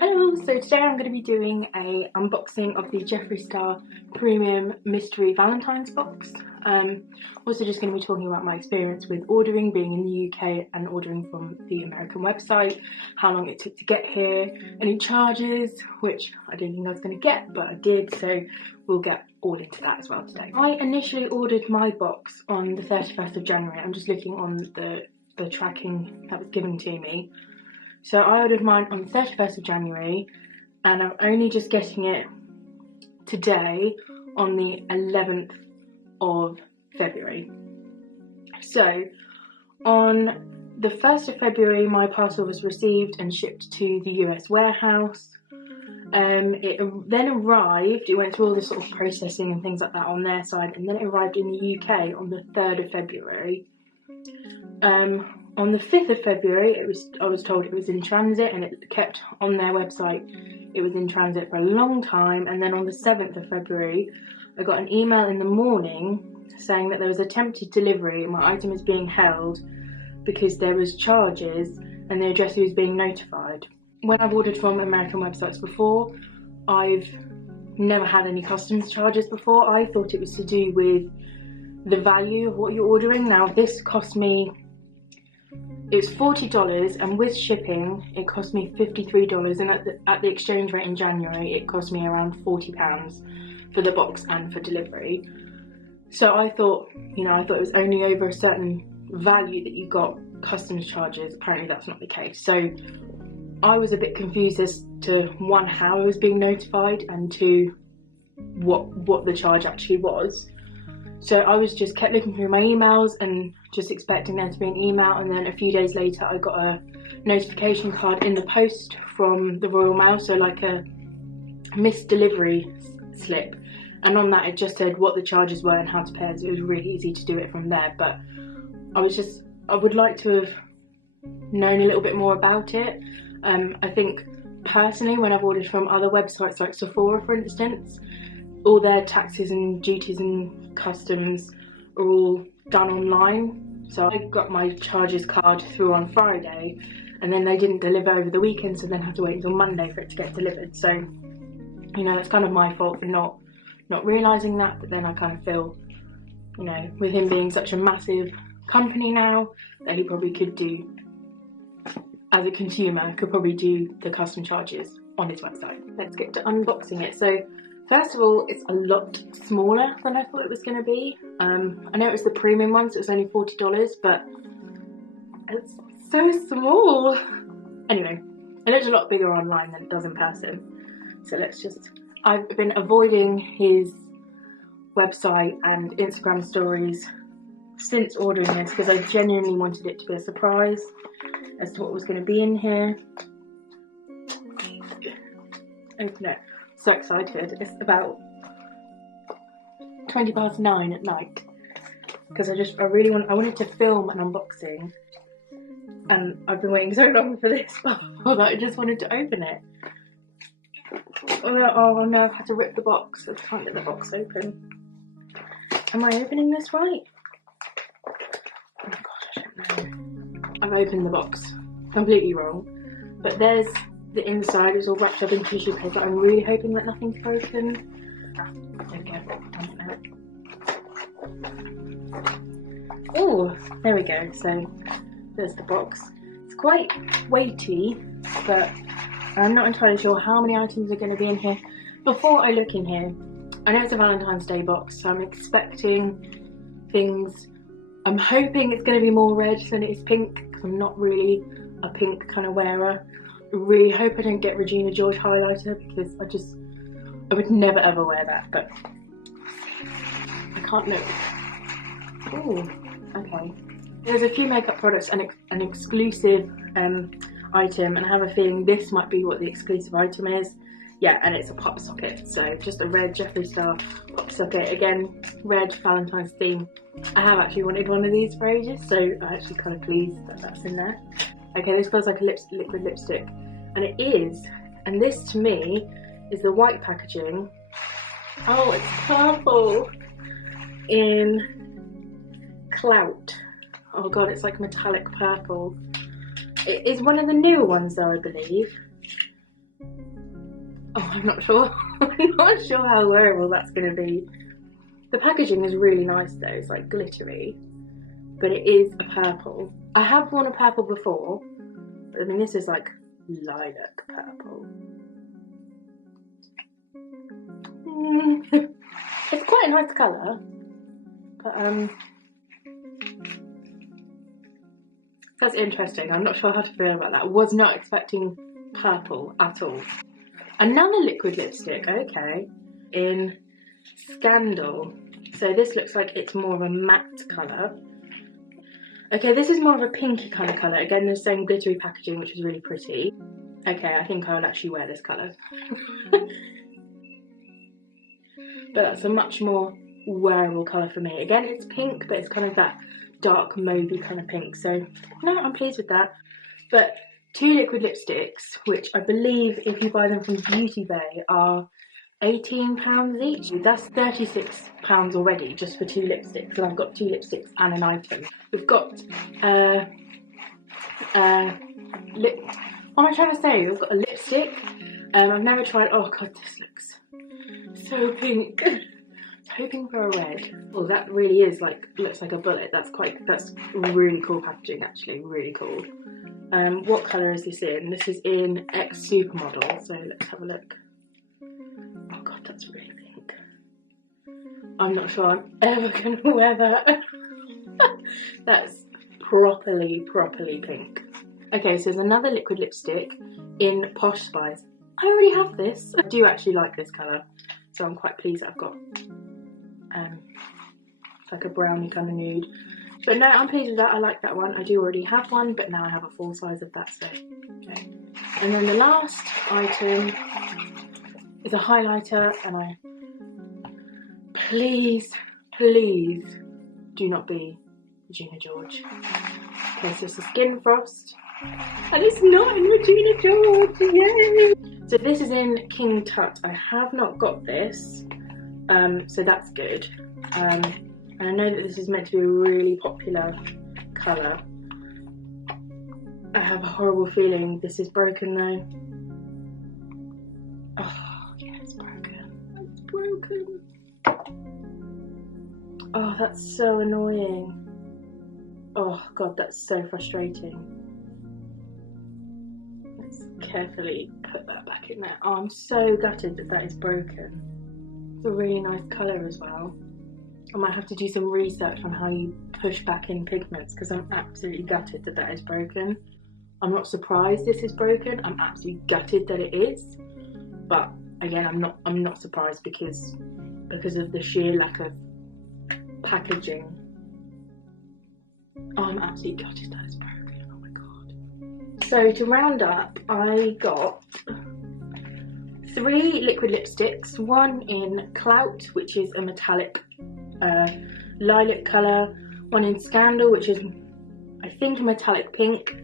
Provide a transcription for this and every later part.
Hello, so today I'm going to be doing a unboxing of the Jeffree Star Premium Mystery Valentines box. Also just going to be talking about my experience with ordering, being in the UK and ordering from the American website, how long it took to get here, any charges, which I didn't think I was going to get, but I did, so we'll get all into that as well today. I initially ordered my box on the 31st of January. I'm just looking on the tracking that was given to me. So I ordered mine on the 31st of January and I'm only just getting it today on the 11th of February. So on the 1st of February my parcel was received and shipped to the US warehouse. It then arrived, it went through all the sort of processing and things like that on their side, and then it arrived in the UK on the 3rd of February. On the 5th of February, I was told it was in transit, and it kept on their website it was in transit for a long time. And then on the 7th of February, I got an email in the morning saying that there was attempted delivery and my item is being held because there was charges and the address was being notified. When I've ordered from American websites before, I've never had any customs charges before. I thought it was to do with the value of what you're ordering. Now this cost me, it's $40, and with shipping it cost me $53, and at the exchange rate in January it cost me around £40 for the box and for delivery. So I thought, it was only over a certain value that you got customs charges. Apparently that's not the case. So I was a bit confused as to one, how I was being notified, and two, what the charge actually was. So I was just kept looking through my emails and just expecting there to be an email, and then a few days later I got a notification card in the post from the Royal Mail, so like a missed delivery slip, and on that it just said what the charges were and how to pay. So it was really easy to do it from there, but I would like to have known a little bit more about it. I think personally when I've ordered from other websites like Sephora for instance, all their taxes and duties and customs are all done online. So I got my charges card through on Friday, and then they didn't deliver over the weekend, so then I had to wait until Monday for it to get delivered. So, it's kind of my fault for not realising that, but then I kind of feel, with him being such a massive company now, that he probably could do, as a consumer, could probably do the custom charges on his website. Let's get to unboxing it. So first of all, it's a lot smaller than I thought it was going to be. I know it was the premium one, so it was only $40, but it's so small. Anyway, it looks a lot bigger online than it does in person. So I've been avoiding his website and Instagram stories since ordering this because I genuinely wanted it to be a surprise as to what was going to be in here. Open it. So excited. It's about 9:20 at night because I wanted to film an unboxing, and I've been waiting so long for this that I just wanted to open it. Oh no, I've had to rip the box. I can't get the box open. Am I opening this right? Oh god, I don't know. I've opened the box completely wrong, but there's the inside. Is all wrapped up in tissue paper. I'm really hoping that nothing's broken. There we go. Oh, there we go. So there's the box. It's quite weighty, but I'm not entirely sure how many items are going to be in here. Before I look in here, I know it's a Valentine's Day box, so I'm expecting things. I'm hoping it's going to be more red than it is pink, because I'm not really a pink kind of wearer. I really hope I don't get Regina George highlighter, because I would never ever wear that, but I can't look. Oh, okay. There's a few makeup products and an exclusive item, and I have a feeling this might be what the exclusive item is. Yeah, and it's a pop socket, so just a red Jeffree Star pop socket. Again, red Valentine's theme. I have actually wanted one of these for ages, so I'm actually kind of pleased that that's in there. Okay, this feels like a liquid lipstick, and it is, and this to me is the white packaging. Oh, it's purple in Clout. Oh god, it's like metallic purple. It is one of the newer ones though, I believe. Oh, I'm not sure. I'm not sure how wearable that's going to be. The packaging is really nice though, it's like glittery, but it is a purple. I have worn a purple before, but I mean this is like lilac purple. It's quite a nice colour, but that's interesting. I'm not sure how to feel about that. I was not expecting purple at all. Another liquid lipstick, okay, in Scandal. So this looks like it's more of a matte colour. Okay, this is more of a pinky kind of colour. Again, the same glittery packaging, which is really pretty. Okay, I think I'll actually wear this colour. But that's a much more wearable colour for me. Again, it's pink, but it's kind of that dark mauvey kind of pink. So, no, I'm pleased with that. But 2 liquid lipsticks, which I believe if you buy them from Beauty Bay are £18 each. That's £36 already just for 2 lipsticks, and I've got 2 lipsticks and an item. We've got what am I trying to say? We've got a lipstick. I've never tried. Oh god, this looks so pink. I was hoping for a red. Oh, that really is like, looks like a bullet. That's really cool packaging actually, really cool. What colour is this in? This is in X Supermodel, so let's have a look. Oh god, that's really pink. I'm not sure I'm ever going to wear that. That's properly pink. Okay, so there's another liquid lipstick in Posh Spice. I already have this. I do actually like this colour, so I'm quite pleased that I've got like a brownie kind of nude. But no, I'm pleased with that. I like that one. I do already have one, but now I have a full size of that, so okay. And then the last item is a highlighter, and please do not be Regina George. Okay, so it's a Skin Frost, and it's not in Regina George, yay! So this is in King Tut. I have not got this, so that's good. And I know that this is meant to be a really popular colour. I have a horrible feeling this is broken though. Oh yeah, it's broken. It's broken. Oh, that's so annoying. Oh god, that's so frustrating. Let's carefully put that back in there. Oh, I'm so gutted that that is broken. It's a really nice colour as well. I might have to do some research on how you push back in pigments, because I'm absolutely gutted that that is broken. I'm not surprised this is broken. I'm absolutely gutted that it is. But again, I'm not surprised because of the sheer lack of packaging. Oh, I'm absolutely gutted that it's broken. Oh my god. So to round up, I got 3 liquid lipsticks. One in Clout, which is a metallic lilac colour. One in Scandal, which is I think a metallic pink.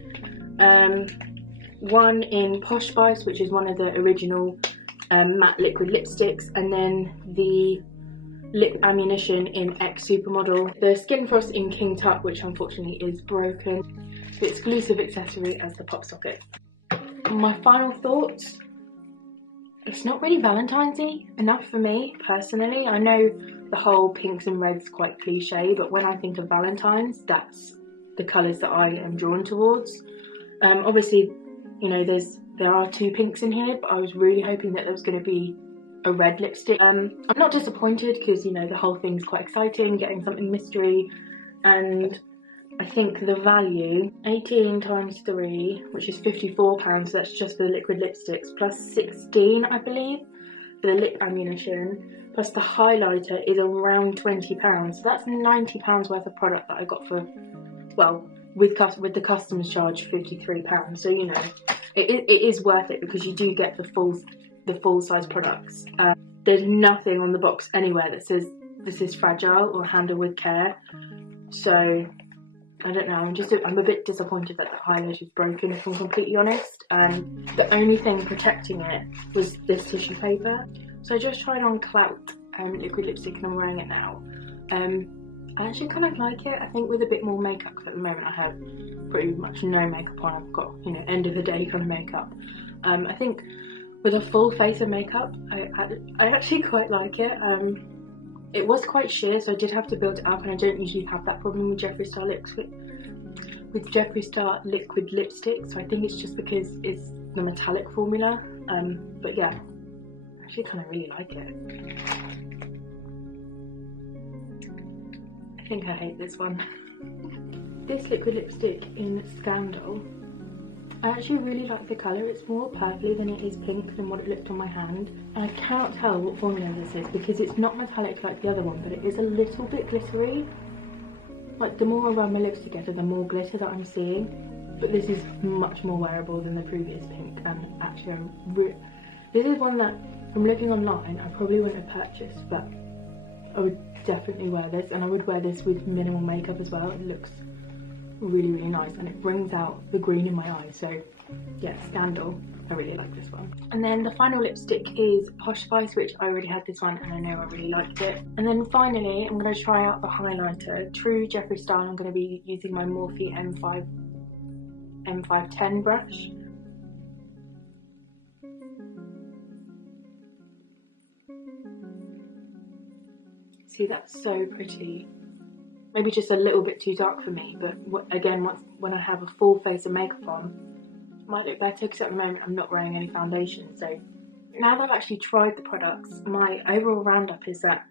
One in Posh Spice, which is one of the original matte liquid lipsticks, and then the Lip Ammunition in X Supermodel. The Skin Frost in King Tut, which unfortunately is broken. The exclusive accessory as the pop socket. My final thoughts. It's not really Valentine's-y enough for me, personally. I know the whole pinks and reds quite cliche, but when I think of Valentine's, that's the colours that I am drawn towards. Obviously, you know, there are 2 pinks in here, but I was really hoping that there was going to be a red lipstick. I'm not disappointed because, you know, the whole thing's quite exciting, getting something mystery, and I think the value, 18 times 3, which is £54, so that's just for the liquid lipsticks, plus 16, I believe, for the lip ammunition, plus the highlighter is around £20, so that's £90 worth of product that I got for, well, with the customs charge, £53, so, you know, it is worth it because you do get the full size products. There's nothing on the box anywhere that says this is fragile or handle with care, so I don't know, I'm a bit disappointed that the highlight is broken, if I'm completely honest. The only thing protecting it was this tissue paper. So I just tried on Clout liquid lipstick and I'm wearing it now. I actually kind of like it. I think with a bit more makeup, because at the moment I have pretty much no makeup on. I've got, you know, end of the day kind of makeup. I think with a full face of makeup, I actually quite like it. It was quite sheer, so I did have to build it up, and I don't usually have that problem with Jeffree Star liquid lipstick, so I think it's just because it's the metallic formula. But yeah, I actually kind of really like it. I think I hate this one. This liquid lipstick in Scandal, I actually really like the colour. It's more purpley than it is pink than what it looked on my hand. And I cannot tell what formula this is because it's not metallic like the other one, but it is a little bit glittery. Like, the more I rub my lips together, the more glitter that I'm seeing. But this is much more wearable than the previous pink. And actually, this is one that, from looking online, I probably wouldn't have purchased, but I would definitely wear this. And I would wear this with minimal makeup as well. It looks really, really nice, and it brings out the green in my eyes. So yeah, Scandal, I really like this one. And then the final lipstick is Posh Spice, which I already had this one and I know I really liked it. And then finally, I'm going to try out the highlighter, true Jeffree style. I'm going to be using my Morphe M510 brush. See, that's so pretty. Maybe just a little bit too dark for me, but again, when I have a full face of makeup on, it might look better, because at the moment I'm not wearing any foundation. So now that I've actually tried the products, my overall roundup is that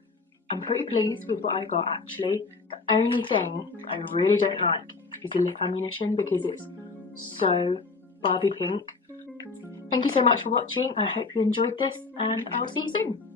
I'm pretty pleased with what I got actually. The only thing I really don't like is the lip ammunition, because it's so Barbie pink. Thank you so much for watching. I hope you enjoyed this, and I will see you soon.